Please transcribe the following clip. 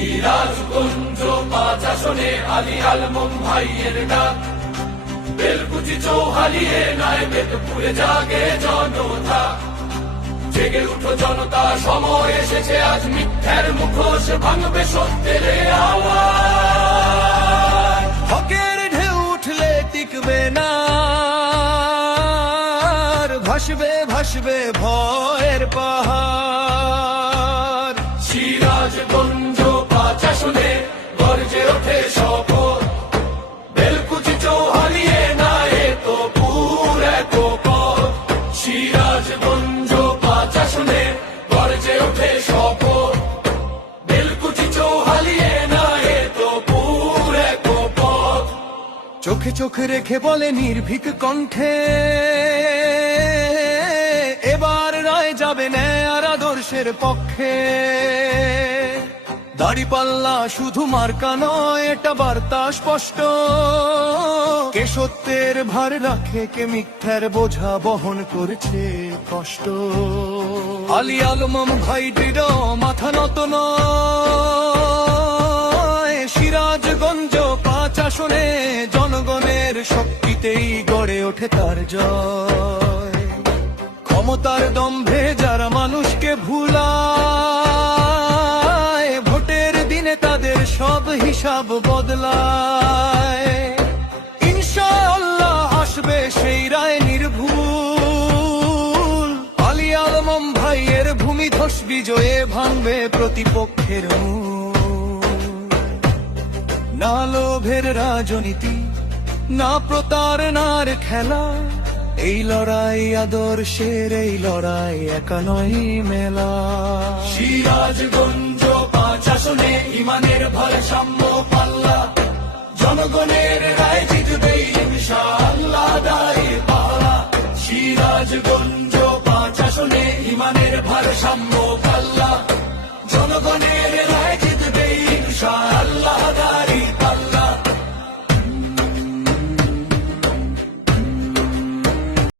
সিরাজগঞ্জ ৫ আসনে আলী আলম ভাইয়ের ডাক, বেলকুচি চৌহালিয়ে নাই বেদপুরে জাগে জনতা। জেগে উঠো জনতা, সময় এসেছে আজ মিথ্যার মুখোশ ভাঙবে সত্যের আওয়াজ। হকের ঢেউ উঠলে টিকবে না, ভাসবে ভাসবে ভয়ের পাহাড়। সিরাজগঞ্জ ৫ আসনে গর্জে ওঠে শপথ, বেলকুচি চৌহালিয়ে নাই তো পুরে পথ। সিরাজগঞ্জ ৫ আসনে গর্জে ওঠে শপথ, বেলকুচি চৌহালিয়ে নাই তো পুরে পথ। চোখে চোখে রেখে বলে নির্ভীক কণ্ঠে, এবার রায় যাবে ন্যায় আর আদর্শের পক্ষে। দাড়িপাল্লা শুধু মার্কা নয়, এটা বার্তা স্পষ্ট, কে সত্যের ভার রাখে, কে মিথ্যার বোঝা বহন করছে কষ্ট। আলী আলম ভাই দৃঢ়, মাথা নত নয়। সিরাজগঞ্জ ৫ আসনে জনগণের শক্তিতেই গড়ে ওঠে তার জয়। ক্ষমতার দম্ভে যারা মানুষকে ভুলায়, ভোটের দিনে তাদের সব হিসাব বদলায়। ইনশাআল্লাহ আসবে সেই রায় নির্ভুল, আলী আলম ভাইয়ের ভূমিধস বিজয়ে ভাঙবে প্রতিপক্ষের মূল। না লোভের রাজনীতি, না প্রতারণার খেলা, এই লড়াই আদর্শের, এই লড়াই একা নয় মেলা। সিরাজগঞ্জ ৫ আসনে ইমানের ভারসাম্য পাল্লা, জনগণের রায় জিতবে ইনশাআল্লাহ দাঁড়িয়ে পালা। সিরাজগঞ্জ ৫ আসনে ইমানের ভারসাম্য পাল্লা, জনগণের রায় জিতবে ইনশাআল্লাহ।